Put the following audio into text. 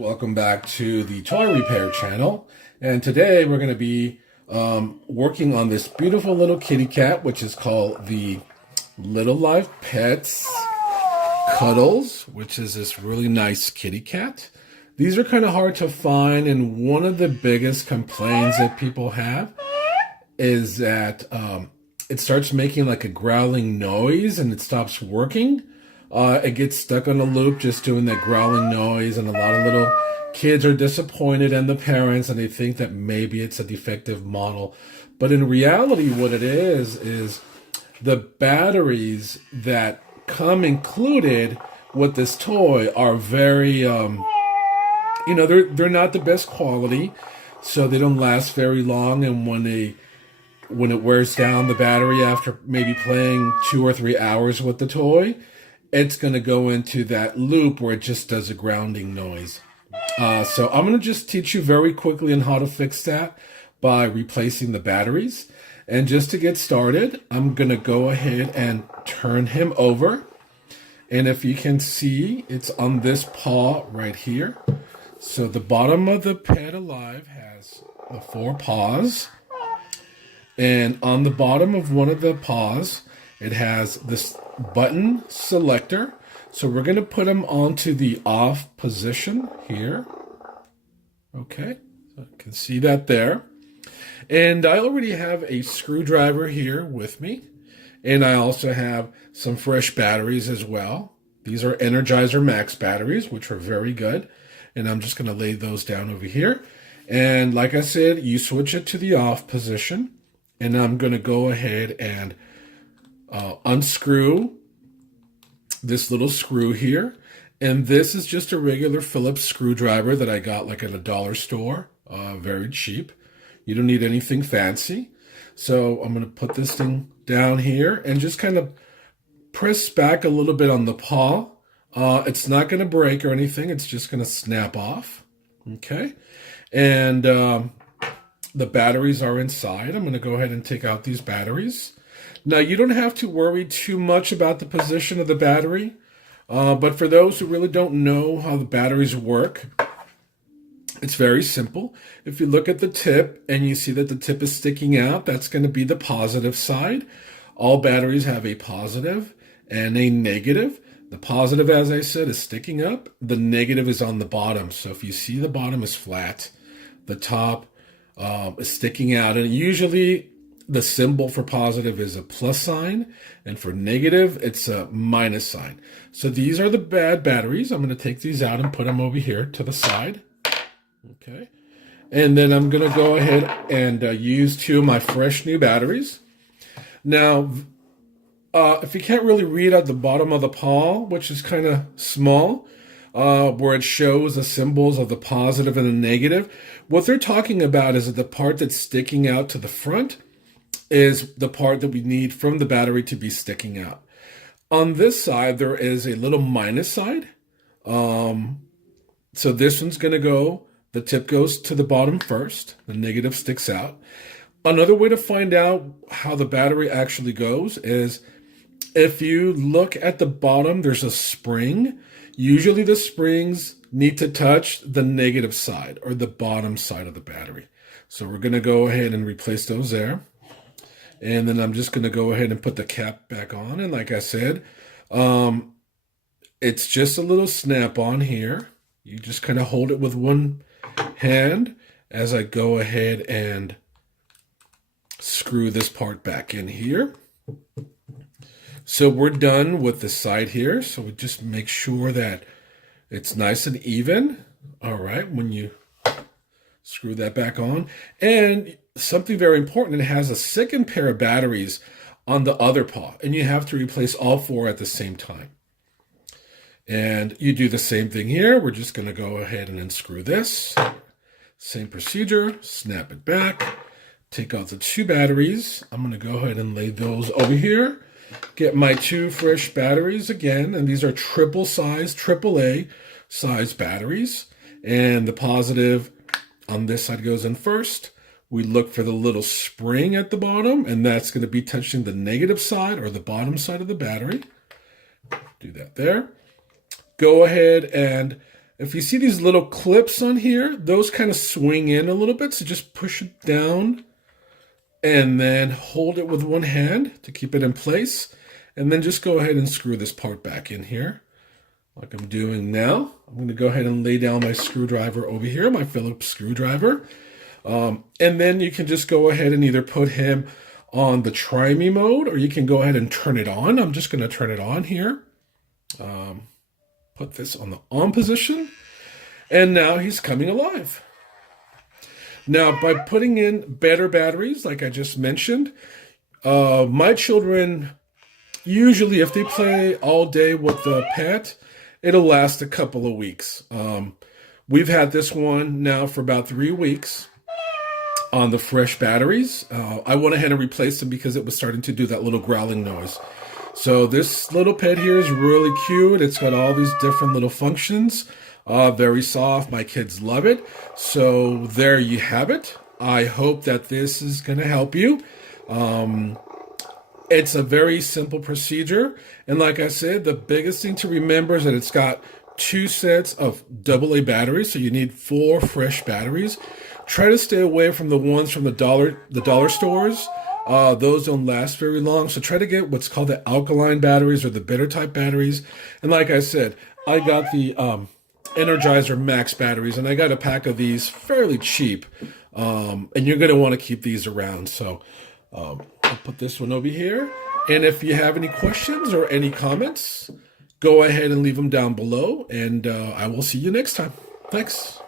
Welcome back to the Toy Repair channel, and today we're going to be working on this beautiful little kitty cat, which is called the Little Life Pets Cuddles, which is this really nice kitty cat. These are kind of hard to find, and one of the biggest complaints that people have is that it starts making like a growling noise and it stops working. It gets stuck on a loop just doing that growling noise, and a lot of little kids are disappointed and the parents, and they think that maybe it's a defective model. But in reality, what it is the batteries that come included with this toy are very, they're not the best quality, so they don't last very long. And when it wears down the battery after maybe playing 2 or 3 hours with the toy, it's going to go into that loop where it just does a grounding noise. So I'm going to just teach you very quickly on how to fix that by replacing the batteries. And just to get started, I'm going to go ahead and turn him over. And if you can see, it's on this paw right here. So the bottom of the Pet Alive has the 4 paws. And on the bottom of one of the paws, it has this button selector. So we're going to put them onto the off position here. Okay, so you can see that there. And I already have a screwdriver here with me. And I also have some fresh batteries as well. These are Energizer Max batteries, which are very good. And I'm just going to lay those down over here. And like I said, you switch it to the off position. And I'm going to go ahead and unscrew this little screw here. And this is just a regular Phillips screwdriver that I got like at a dollar store, very cheap. You don't need anything fancy. So I'm going to put this thing down here and just kind of press back a little bit on the paw. It's not going to break or anything. It's just going to snap off. Okay. And the batteries are inside. I'm going to go ahead and take out these batteries. Now, you don't have to worry too much about the position of the battery, but for those who really don't know how the batteries work, it's very simple. If you look at the tip and you see that the tip is sticking out, that's going to be the positive side. All batteries have a positive and a negative. The positive, as I said, is sticking up. The negative is on the bottom. So if you see the bottom is flat, the top is sticking out, and usually the symbol for positive is a plus sign, and for negative, it's a minus sign. So these are the bad batteries. I'm going to take these out and put them over here to the side. Okay. And then I'm going to go ahead and use 2 of my fresh new batteries. Now, if you can't really read at the bottom of the paw, which is kind of small, where it shows the symbols of the positive and the negative, what they're talking about is that the part that's sticking out to the front is the part that we need from the battery to be sticking out. On this side, there is a little minus side. So this one's going to go, the tip goes to the bottom first. The negative sticks out. Another way to find out how the battery actually goes is if you look at the bottom, there's a spring. Usually the springs need to touch the negative side or the bottom side of the battery. So we're going to go ahead and replace those there. And then I'm just going to go ahead and put the cap back on. And like I said, it's just a little snap on here. You just kind of hold it with one hand as I go ahead and screw this part back in here. So we're done with the side here. So we just make sure that it's nice and even. All right, when you screw that back on. And something very important, it has a second pair of batteries on the other paw, and you have to replace all 4 at the same time. And you do the same thing here. We're just going to go ahead and unscrew this. Same procedure, snap it back, take out the 2 batteries. I'm going to go ahead and lay those over here. Get my 2 fresh batteries again, and these are AAA size batteries. And the positive on this side goes in first. We look for the little spring at the bottom, and that's going to be touching the negative side or the bottom side of the battery. Do that there. Go ahead and If you see these little clips on here, those kind of swing in a little bit. So just push it down and then hold it with one hand to keep it in place. And then just go ahead and screw this part back in here like I'm doing now. I'm going to go ahead and lay down my screwdriver over here, my Phillips screwdriver. And then you can just go ahead and either put him on the try me mode, or you can go ahead and turn it on. I'm just going to turn it on here. Put this on the on position. And now he's coming alive. Now, by putting in better batteries, like I just mentioned, my children, usually if they play all day with the pet, it'll last a couple of weeks. We've had this one now for about 3 weeks on the fresh batteries. I went ahead and replaced them because it was starting to do that little growling noise. So this little pet here is really cute. It's got all these different little functions. Very soft. My kids love it. So there you have it. I hope that this is going to help you. It's a very simple procedure. And like I said, the biggest thing to remember is that it's got 2 sets of AA batteries. So you need 4 fresh batteries. Try to stay away from the ones from the dollar stores. Those don't last very long. So try to get what's called the alkaline batteries or the bitter type batteries. And like I said, I got the Energizer Max batteries, and I got a pack of these fairly cheap. And you're going to want to keep these around. So I'll put this one over here. And if you have any questions or any comments, go ahead and leave them down below. And I will see you next time. Thanks.